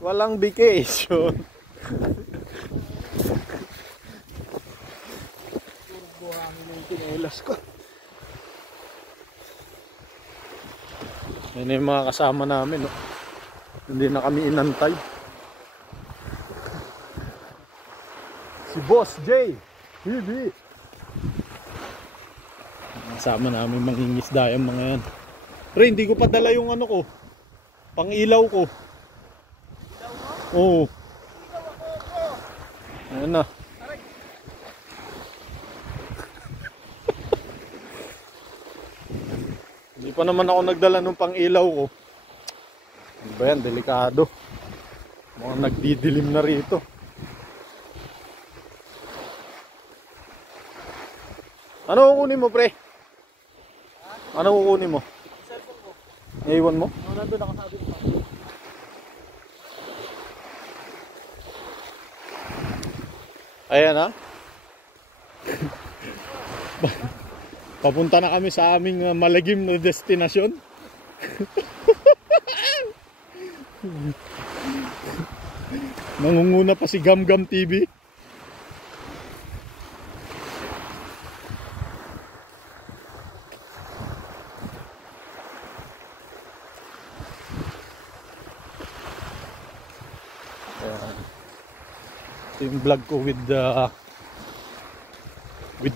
Walang vacation. Buhangin yung tinelas ko. Yan yung mga kasama namin, no? Hindi na kami inantay. Si Boss J Bibi. Kasama namin mangingisda yung mga yan. Pero hindi ko pa dala yung ano ko, pang ilaw ko. Ilaw mo? Oo. Ilaw ako. Ayan na. Hindi pa naman ako nagdala ng pang ilaw ko. Ano ba yan? Delikado. Mukhang nagdidilim na rito. Ano kukunin mo, pre? Ano kukunin mo? Cellphone ko. Naiwan mo? Oo, nandun nakasabi ko. Ayan ha. Papunta na kami sa aming malagim na destinasyon. Nangunguna pa si Gamgam TV. Ito yung vlog ko with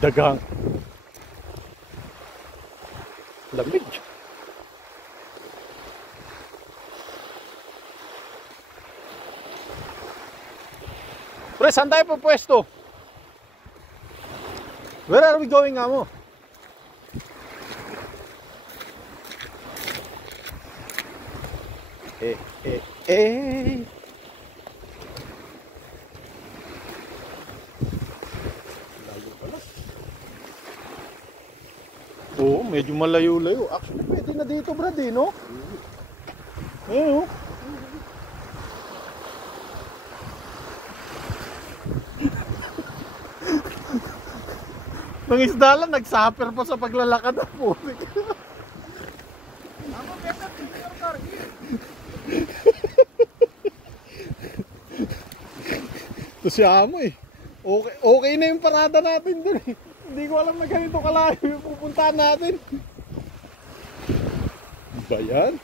the gang. Lamig. Pre, saan tayo po pwesto? Where are we going, amo? Oo, medyo malayo-layo. Actually, pwede na dito, Brad, eh, no? Ayun, oh. Nang isda lang, nagsuffer pa sa paglalakad ng putik. Ito si Amo eh. Okay na yung parada natin dun eh. Hindi ko alam na ganito kalayo yung pupuntahan natin. Ba yan?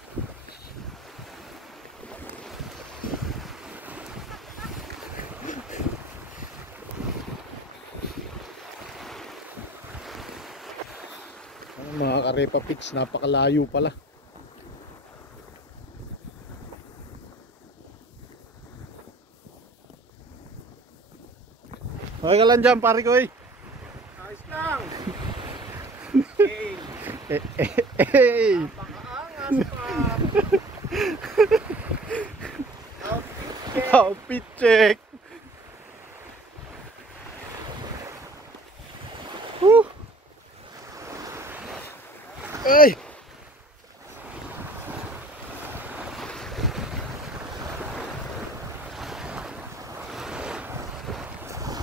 Mga Karepa Pitch, napakalayo pala. Okay ka lang dyan, pare ko eh. Ayos lang. Hey. Napakaangas pa. Outfit check. Woo. Ay.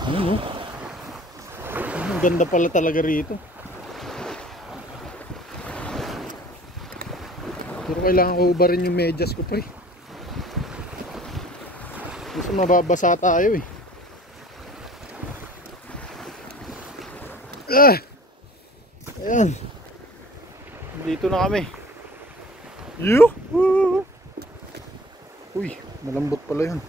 Ano? Ang ganda pala talaga rito. Pero kailangan ko ubarin yung medyas ko, pre. Kasi mababasa tayo eh. Ayan. Dito na kami. Yuhu! Uy, malambot pala yun.